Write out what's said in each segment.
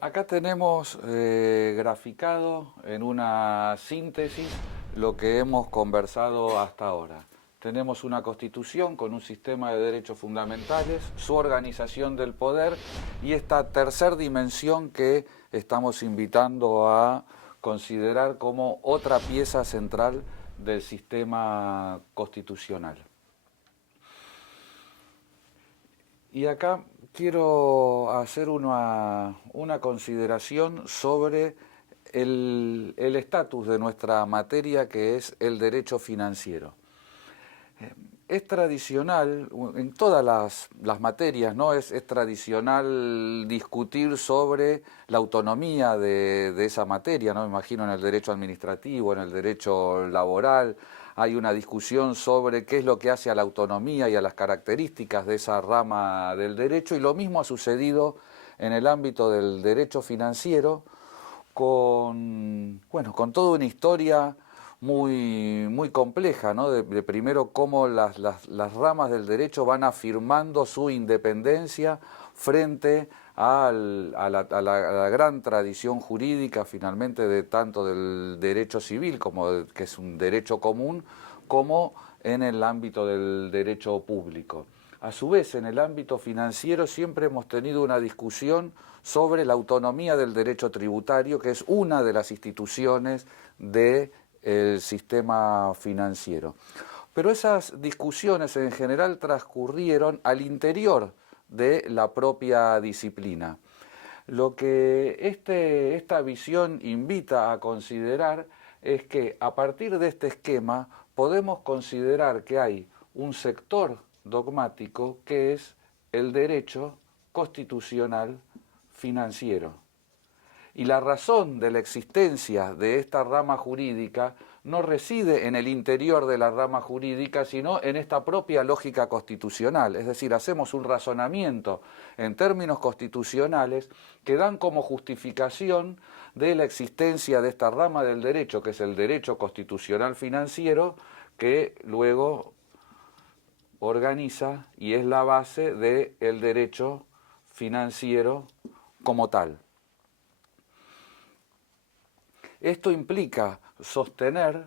Acá tenemos graficado en una síntesis lo que hemos conversado hasta ahora. Tenemos una constitución con un sistema de derechos fundamentales, su organización del poder y esta tercer dimensión que estamos invitando a considerar como otra pieza central del sistema constitucional. Y acá quiero hacer una consideración sobre el estatus de nuestra materia, que es el derecho financiero. Es tradicional, en todas las materias, ¿no? Es tradicional discutir sobre la autonomía de esa materia, ¿no? Me imagino en el derecho administrativo, en el derecho laboral, hay una discusión sobre qué es lo que hace a la autonomía y a las características de esa rama del derecho, y lo mismo ha sucedido en el ámbito del derecho financiero, con toda una historia muy compleja, ¿no? De primero cómo las ramas del derecho van afirmando su independencia frente a la gran tradición jurídica, finalmente, de tanto del derecho civil, que es un derecho común, como en el ámbito del derecho público. A su vez, en el ámbito financiero siempre hemos tenido una discusión sobre la autonomía del derecho tributario, que es una de las instituciones del sistema financiero. Pero esas discusiones en general transcurrieron al interior de la propia disciplina. Lo que esta visión invita a considerar es que a partir de este esquema podemos considerar que hay un sector dogmático que es el derecho constitucional financiero. Y la razón de la existencia de esta rama jurídica no reside en el interior de la rama jurídica, sino en esta propia lógica constitucional. Es decir, hacemos un razonamiento en términos constitucionales que dan como justificación de la existencia de esta rama del derecho, que es el derecho constitucional financiero, que luego organiza y es la base del derecho financiero como tal. Esto implica sostener,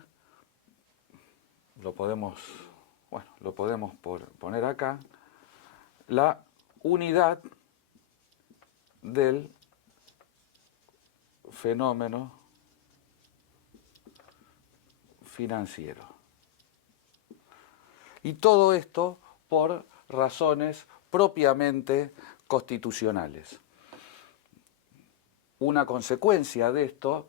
lo podemos, lo podemos poner acá, la unidad del fenómeno financiero. Y todo esto por razones propiamente constitucionales. Una consecuencia de esto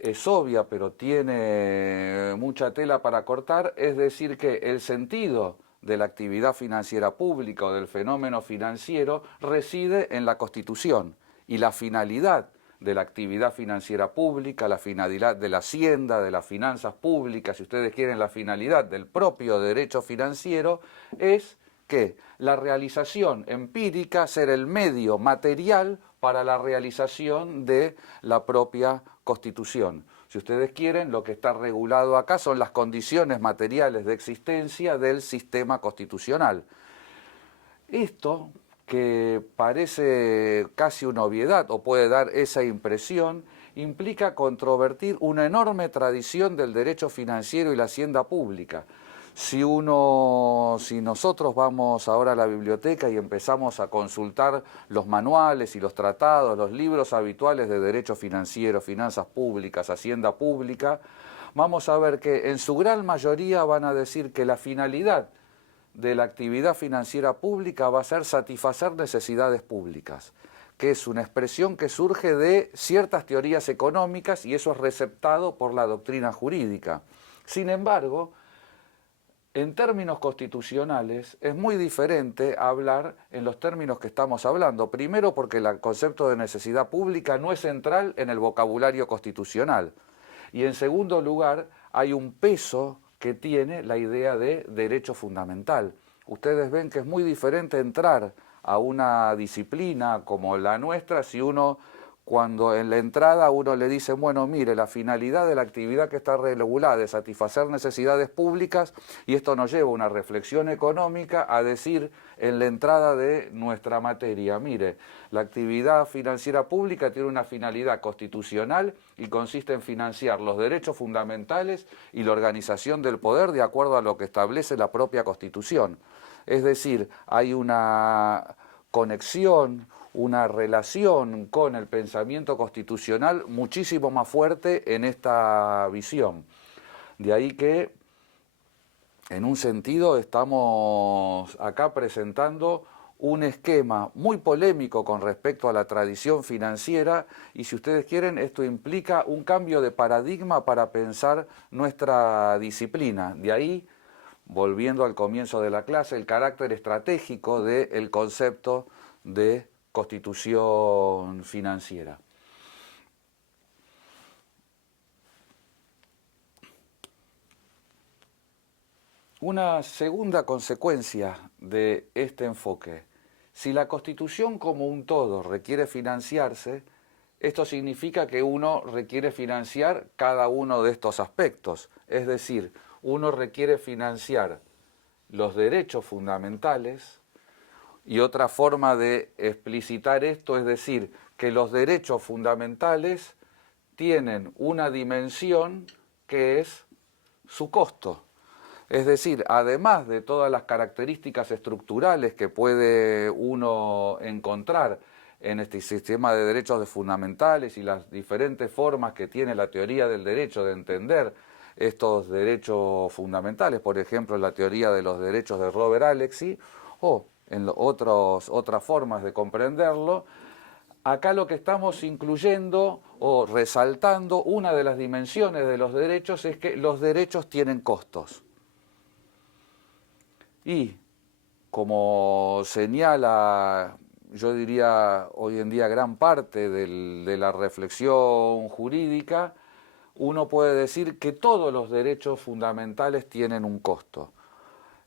es obvia, pero tiene mucha tela para cortar, es decir, que el sentido de la actividad financiera pública o del fenómeno financiero reside en la Constitución, y la finalidad de la actividad financiera pública, la finalidad de la hacienda, de las finanzas públicas, si ustedes quieren, la finalidad del propio derecho financiero es que la realización empírica será el medio material para la realización de la propia Constitución. Si ustedes quieren, lo que está regulado acá son las condiciones materiales de existencia del sistema constitucional. Esto, que parece casi una obviedad o puede dar esa impresión, implica controvertir una enorme tradición del derecho financiero y la hacienda pública. Si nosotros vamos ahora a la biblioteca y empezamos a consultar los manuales y los tratados, los libros habituales de derecho financiero, finanzas públicas, hacienda pública, vamos a ver que en su gran mayoría van a decir que la finalidad de la actividad financiera pública va a ser satisfacer necesidades públicas, que es una expresión que surge de ciertas teorías económicas, y eso es receptado por la doctrina jurídica. Sin embargo, en términos constitucionales es muy diferente hablar en los términos que estamos hablando. Primero, porque el concepto de necesidad pública no es central en el vocabulario constitucional. Y en segundo lugar, hay un peso que tiene la idea de derecho fundamental. Ustedes ven que es muy diferente entrar a una disciplina como la nuestra si uno cuando en la entrada uno le dice, bueno, mire, la finalidad de la actividad que está regulada es satisfacer necesidades públicas, y esto nos lleva a una reflexión económica a decir en la entrada de nuestra materia, mire, la actividad financiera pública tiene una finalidad constitucional y consiste en financiar los derechos fundamentales y la organización del poder de acuerdo a lo que establece la propia Constitución. Es decir, hay una conexión, una relación con el pensamiento constitucional muchísimo más fuerte en esta visión. De ahí que, en un sentido, estamos acá presentando un esquema muy polémico con respecto a la tradición financiera, y si ustedes quieren, esto implica un cambio de paradigma para pensar nuestra disciplina. De ahí, volviendo al comienzo de la clase, el carácter estratégico del concepto de constitución financiera. Una segunda consecuencia de este enfoque: si la Constitución como un todo requiere financiarse, esto significa que uno requiere financiar cada uno de estos aspectos, es decir, uno requiere financiar los derechos fundamentales, y otra forma de explicitar esto es decir que los derechos fundamentales tienen una dimensión que es su costo. Es decir, además de todas las características estructurales que puede uno encontrar en este sistema de derechos fundamentales y las diferentes formas que tiene la teoría del derecho de entender estos derechos fundamentales, por ejemplo, la teoría de los derechos de Robert Alexy, o en otras formas de comprenderlo, acá lo que estamos incluyendo o resaltando, una de las dimensiones de los derechos, es que los derechos tienen costos. Y como señala, yo diría hoy en día, gran parte de la reflexión jurídica, uno puede decir que todos los derechos fundamentales tienen un costo.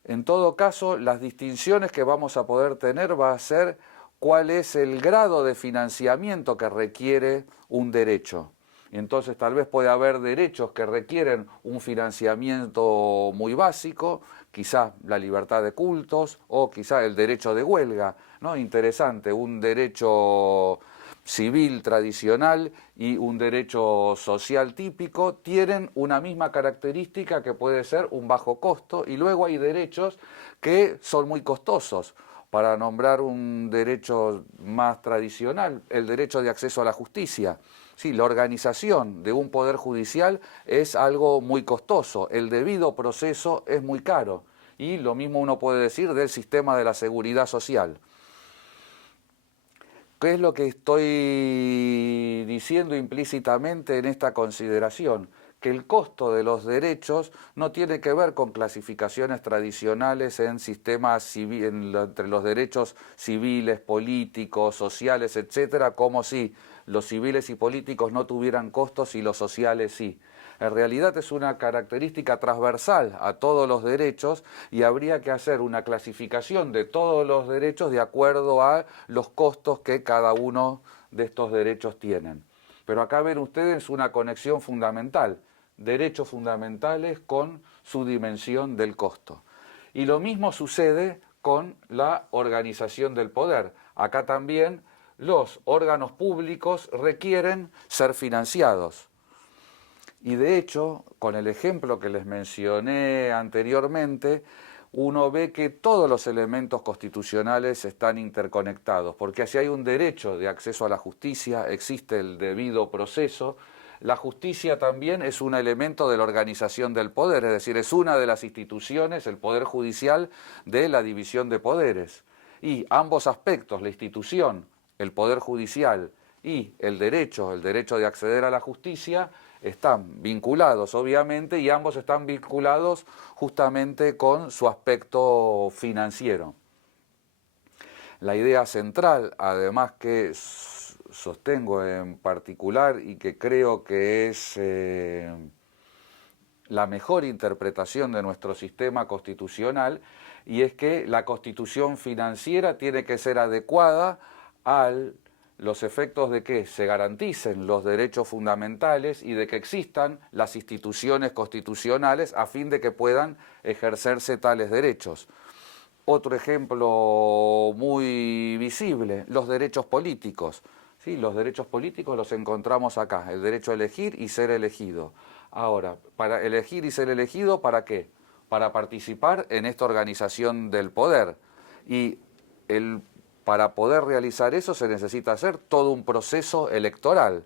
En todo caso, las distinciones que vamos a poder tener va a ser cuál es el grado de financiamiento que requiere un derecho. Entonces tal vez puede haber derechos que requieren un financiamiento muy básico, quizá la libertad de cultos o quizá el derecho de huelga, ¿no? Interesante, un derecho civil tradicional y un derecho social típico tienen una misma característica, que puede ser un bajo costo, y luego hay derechos que son muy costosos. Para nombrar un derecho más tradicional, el derecho de acceso a la justicia. Sí, la organización de un poder judicial es algo muy costoso, el debido proceso es muy caro, y lo mismo uno puede decir del sistema de la seguridad social. ¿Qué es lo que estoy diciendo implícitamente en esta consideración? Que el costo de los derechos no tiene que ver con clasificaciones tradicionales en sistemas entre los derechos civiles, políticos, sociales, etcétera, como si los civiles y políticos no tuvieran costos y los sociales sí. En realidad es una característica transversal a todos los derechos, y habría que hacer una clasificación de todos los derechos de acuerdo a los costos que cada uno de estos derechos tienen. Pero acá ven ustedes una conexión fundamental: derechos fundamentales con su dimensión del costo. Y lo mismo sucede con la organización del poder. Acá también los órganos públicos requieren ser financiados. Y de hecho, con el ejemplo que les mencioné anteriormente, uno ve que todos los elementos constitucionales están interconectados, porque si hay un derecho de acceso a la justicia, existe el debido proceso. La justicia también es un elemento de la organización del poder, es decir, es una de las instituciones, el Poder Judicial, de la división de poderes. Y ambos aspectos, la institución, el Poder Judicial y el derecho de acceder a la justicia, están vinculados, obviamente, y ambos están vinculados justamente con su aspecto financiero. La idea central, además, que sostengo en particular y que creo que es la mejor interpretación de nuestro sistema constitucional, y es que la constitución financiera tiene que ser adecuada a los efectos de que se garanticen los derechos fundamentales y de que existan las instituciones constitucionales a fin de que puedan ejercerse tales derechos. Otro ejemplo muy visible, los derechos políticos. ¿Sí? Los derechos políticos los encontramos acá, el derecho a elegir y ser elegido. Ahora, para elegir y ser elegido, ¿para qué? Para participar en esta organización del poder. Y para poder realizar eso se necesita hacer todo un proceso electoral.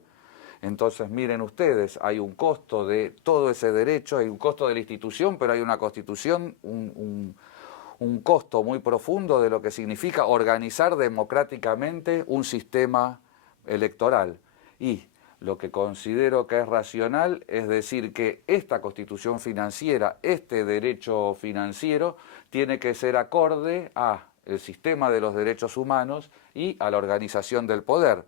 Entonces, miren ustedes, hay un costo de todo ese derecho, hay un costo de la institución, pero hay una constitución, un costo muy profundo de lo que significa organizar democráticamente un sistema electoral. Y lo que considero que es racional es decir que esta constitución financiera, este derecho financiero, tiene que ser acorde a el sistema de los derechos humanos y a la organización del poder.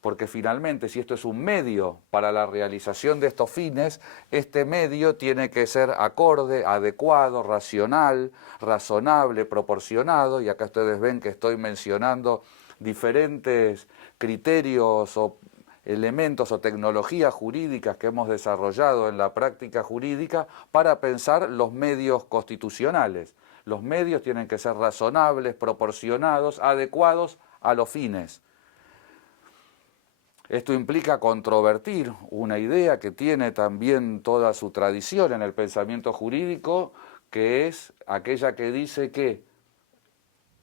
Porque finalmente, si esto es un medio para la realización de estos fines, este medio tiene que ser acorde, adecuado, racional, razonable, proporcionado, y acá ustedes ven que estoy mencionando diferentes criterios o elementos o tecnologías jurídicas que hemos desarrollado en la práctica jurídica para pensar los medios constitucionales. Los medios tienen que ser razonables, proporcionados, adecuados a los fines. Esto implica controvertir una idea que tiene también toda su tradición en el pensamiento jurídico, que es aquella que dice que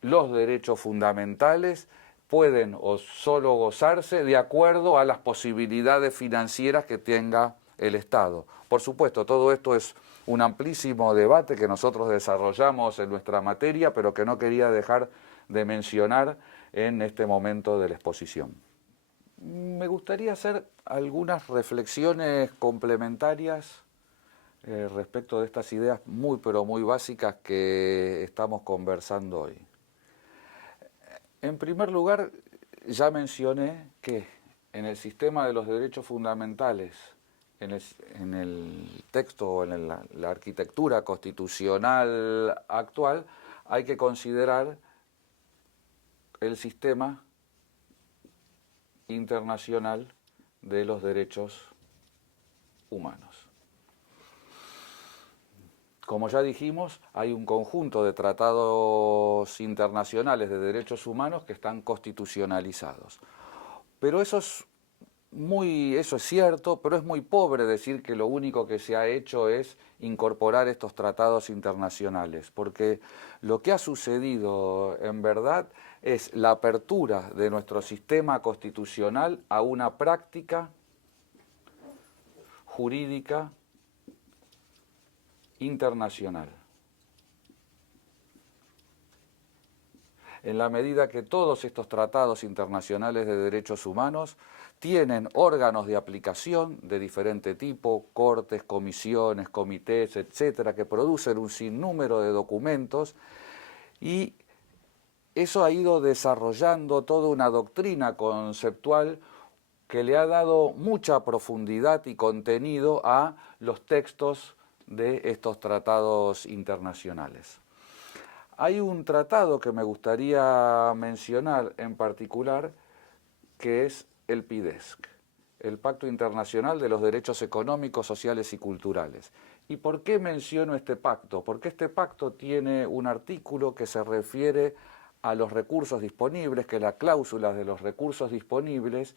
los derechos fundamentales pueden o solo gozarse de acuerdo a las posibilidades financieras que tenga el Estado. Por supuesto, todo esto es un amplísimo debate que nosotros desarrollamos en nuestra materia, pero que no quería dejar de mencionar en este momento de la exposición. Me gustaría hacer algunas reflexiones complementarias respecto de estas ideas muy pero muy básicas que estamos conversando hoy. En primer lugar, ya mencioné que en el sistema de los derechos fundamentales, en el texto o en la arquitectura constitucional actual, hay que considerar el sistema internacional de los derechos humanos. Como ya dijimos, hay un conjunto de tratados internacionales de derechos humanos que están constitucionalizados. Pero eso es cierto, pero es muy pobre decir que lo único que se ha hecho es incorporar estos tratados internacionales, porque lo que ha sucedido en verdad es la apertura de nuestro sistema constitucional a una práctica jurídica internacional. En la medida que todos estos tratados internacionales de derechos humanos tienen órganos de aplicación de diferente tipo, cortes, comisiones, comités, etcétera, que producen un sinnúmero de documentos, y eso ha ido desarrollando toda una doctrina conceptual que le ha dado mucha profundidad y contenido a los textos de estos tratados internacionales. Hay un tratado que me gustaría mencionar en particular, que es el PIDESC, el Pacto Internacional de los Derechos Económicos, Sociales y Culturales. ¿Y por qué menciono este pacto? Porque este pacto tiene un artículo que se refiere a los recursos disponibles, que es la cláusula de los recursos disponibles,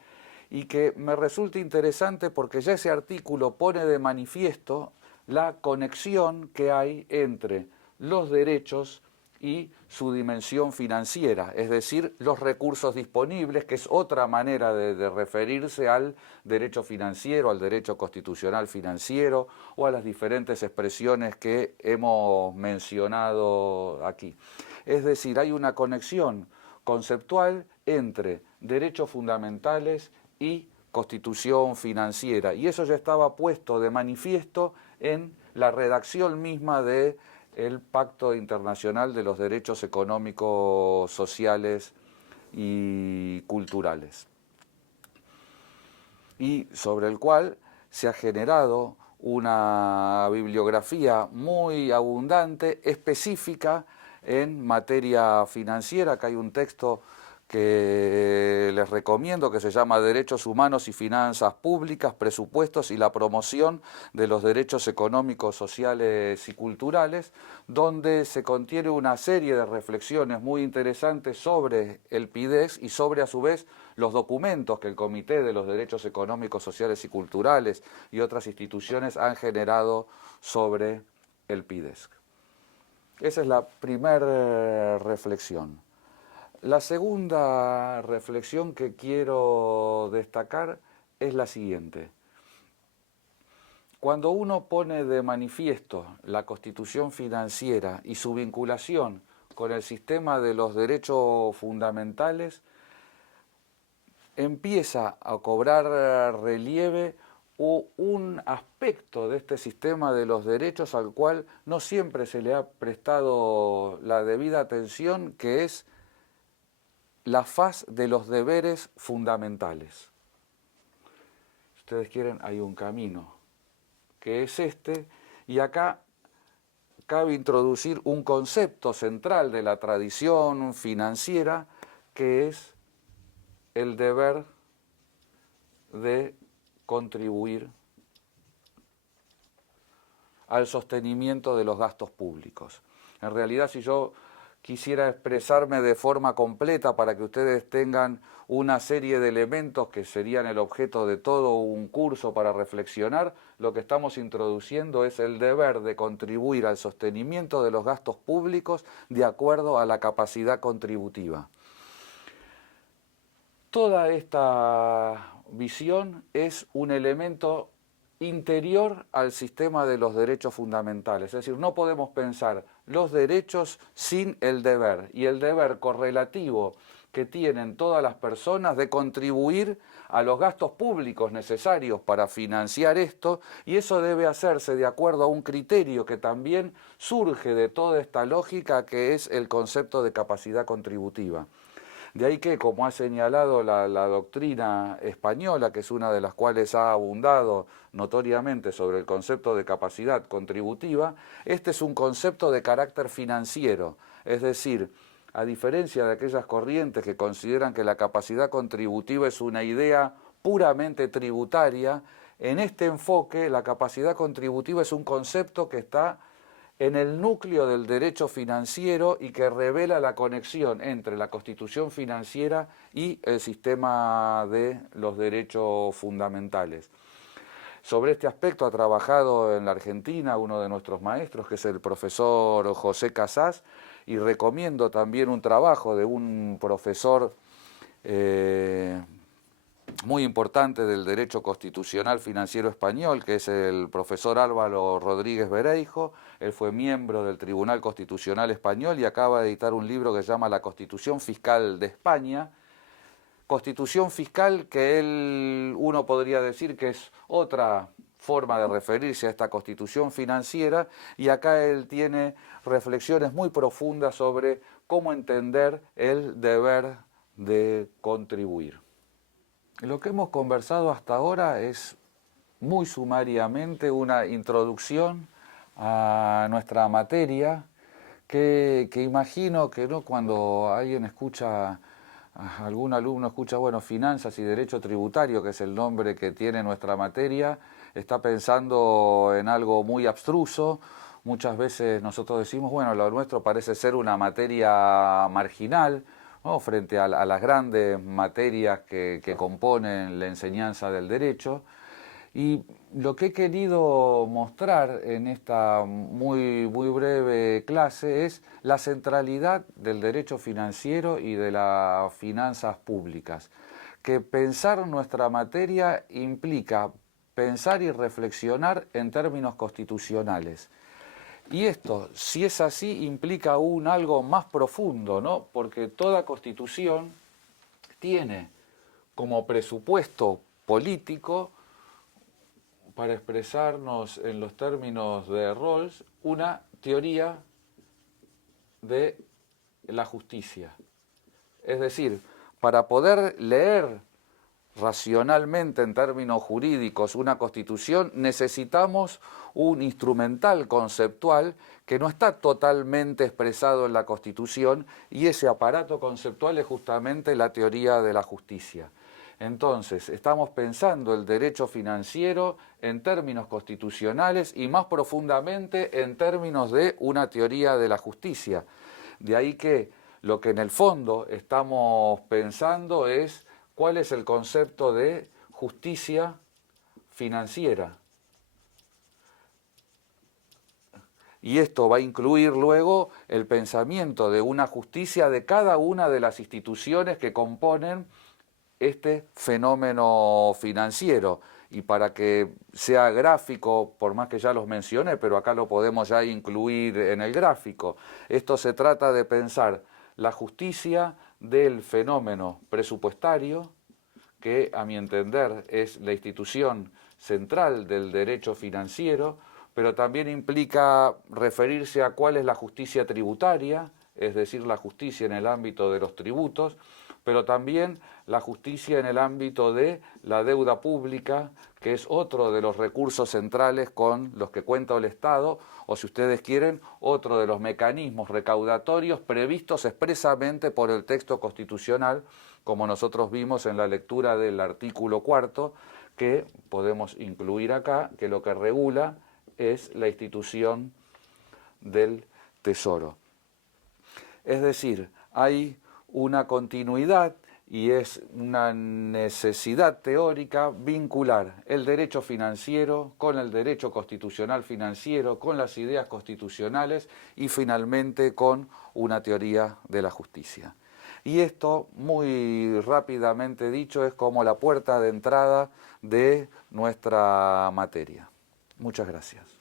y que me resulta interesante porque ya ese artículo pone de manifiesto la conexión que hay entre los derechos y su dimensión financiera, es decir, los recursos disponibles, que es otra manera de referirse al derecho financiero, al derecho constitucional financiero o a las diferentes expresiones que hemos mencionado aquí. Es decir, hay una conexión conceptual entre derechos fundamentales y constitución financiera, y eso ya estaba puesto de manifiesto en la redacción misma del Pacto Internacional de los Derechos Económicos, Sociales y Culturales, y sobre el cual se ha generado una bibliografía muy abundante, específica en materia financiera. Acá hay un texto que les recomiendo, que se llama Derechos Humanos y Finanzas Públicas, Presupuestos y la Promoción de los Derechos Económicos, Sociales y Culturales, donde se contiene una serie de reflexiones muy interesantes sobre el PIDES y sobre, a su vez, los documentos que el Comité de los Derechos Económicos, Sociales y Culturales y otras instituciones han generado sobre el PIDES. Esa es la primera reflexión. La segunda reflexión que quiero destacar es la siguiente. Cuando uno pone de manifiesto la Constitución financiera y su vinculación con el sistema de los derechos fundamentales, empieza a cobrar relieve un aspecto de este sistema de los derechos al cual no siempre se le ha prestado la debida atención, que es la faz de los deberes fundamentales. Si ustedes quieren, hay un camino, que es este, y acá cabe introducir un concepto central de la tradición financiera, que es el deber de contribuir al sostenimiento de los gastos públicos. En realidad, si yo quisiera expresarme de forma completa para que ustedes tengan una serie de elementos que serían el objeto de todo un curso para reflexionar, lo que estamos introduciendo es el deber de contribuir al sostenimiento de los gastos públicos de acuerdo a la capacidad contributiva. Toda esta visión es un elemento interior al sistema de los derechos fundamentales. Es decir, no podemos pensar los derechos sin el deber, y el deber correlativo que tienen todas las personas de contribuir a los gastos públicos necesarios para financiar esto, y eso debe hacerse de acuerdo a un criterio que también surge de toda esta lógica, que es el concepto de capacidad contributiva. De ahí que, como ha señalado la doctrina española, que es una de las cuales ha abundado notoriamente sobre el concepto de capacidad contributiva, este es un concepto de carácter financiero, es decir, a diferencia de aquellas corrientes que consideran que la capacidad contributiva es una idea puramente tributaria, en este enfoque la capacidad contributiva es un concepto que está en el núcleo del derecho financiero y que revela la conexión entre la Constitución financiera y el sistema de los derechos fundamentales. Sobre este aspecto ha trabajado en la Argentina uno de nuestros maestros, que es el profesor José Casás, y recomiendo también un trabajo de un profesor muy importante del derecho constitucional financiero español, que es el profesor Álvaro Rodríguez Bereijo. Él fue miembro del Tribunal Constitucional Español y acaba de editar un libro que se llama La Constitución Fiscal de España. Constitución fiscal que uno podría decir que es otra forma de referirse a esta constitución financiera, y acá él tiene reflexiones muy profundas sobre cómo entender el deber de contribuir. Lo que hemos conversado hasta ahora es muy sumariamente una introducción a nuestra materia que imagino que no, cuando alguien escucha, algún alumno escucha, bueno, finanzas y derecho tributario, que es el nombre que tiene nuestra materia, está pensando en algo muy abstruso. Muchas veces nosotros decimos, bueno, lo nuestro parece ser una materia marginal, ¿no?, frente a las grandes materias que componen la enseñanza del derecho. Y lo que he querido mostrar en esta muy breve clase es la centralidad del derecho financiero y de las finanzas públicas. Que pensar nuestra materia implica pensar y reflexionar en términos constitucionales. Y esto, si es así, implica aún algo más profundo, ¿no? Porque toda constitución tiene como presupuesto político, para expresarnos en los términos de Rawls, una teoría de la justicia. Es decir, para poder leer racionalmente en términos jurídicos una constitución, necesitamos un instrumental conceptual que no está totalmente expresado en la Constitución, y ese aparato conceptual es justamente la teoría de la justicia. Entonces, estamos pensando el derecho financiero en términos constitucionales y más profundamente en términos de una teoría de la justicia. De ahí que lo que en el fondo estamos pensando es cuál es el concepto de justicia financiera. Y esto va a incluir luego el pensamiento de una justicia de cada una de las instituciones que componen este fenómeno financiero. Y para que sea gráfico, por más que ya los mencioné, pero acá lo podemos ya incluir en el gráfico, esto se trata de pensar la justicia del fenómeno presupuestario, que a mi entender es la institución central del derecho financiero, pero también implica referirse a cuál es la justicia tributaria, es decir, la justicia en el ámbito de los tributos, pero también la justicia en el ámbito de la deuda pública, que es otro de los recursos centrales con los que cuenta el Estado, o si ustedes quieren, otro de los mecanismos recaudatorios previstos expresamente por el texto constitucional, como nosotros vimos en la lectura del artículo 4, que podemos incluir acá, que lo que regula es la institución del Tesoro. Es decir, hay una continuidad y es una necesidad teórica vincular el derecho financiero con el derecho constitucional financiero, con las ideas constitucionales y finalmente con una teoría de la justicia. Y esto, muy rápidamente dicho, es como la puerta de entrada de nuestra materia. Muchas gracias.